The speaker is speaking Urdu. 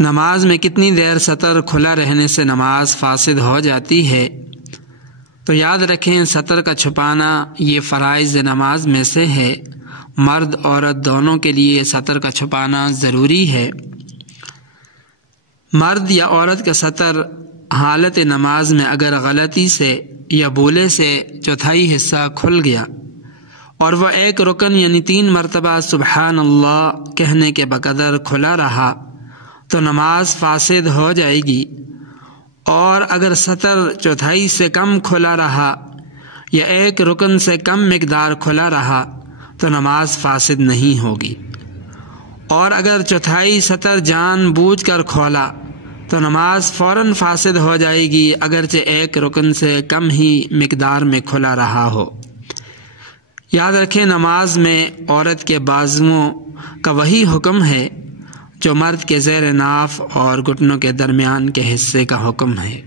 نماز میں کتنی دیر سطر کھلا رہنے سے نماز فاسد ہو جاتی ہے؟ تو یاد رکھیں سطر کا چھپانا یہ فرائض نماز میں سے ہے۔ مرد عورت دونوں کے لیے سطر کا چھپانا ضروری ہے۔ مرد یا عورت کا سطر حالت نماز میں اگر غلطی سے یا بولے سے چوتھائی حصہ کھل گیا اور وہ ایک رکن یعنی 3 مرتبہ سبحان اللہ کہنے کے بقدر کھلا رہا تو نماز فاسد ہو جائے گی، اور اگر سطر چوتھائی سے کم کھلا رہا یا ایک رکن سے کم مقدار کھلا رہا تو نماز فاسد نہیں ہوگی، اور اگر چوتھائی سطر جان بوجھ کر کھولا تو نماز فوراً فاسد ہو جائے گی اگرچہ ایک رکن سے کم ہی مقدار میں کھلا رہا ہو۔ یاد رکھیں نماز میں عورت کے بازوؤں کا وہی حکم ہے جو مرد کے زیر ناف اور گھٹنوں کے درمیان کے حصے کا حکم ہے۔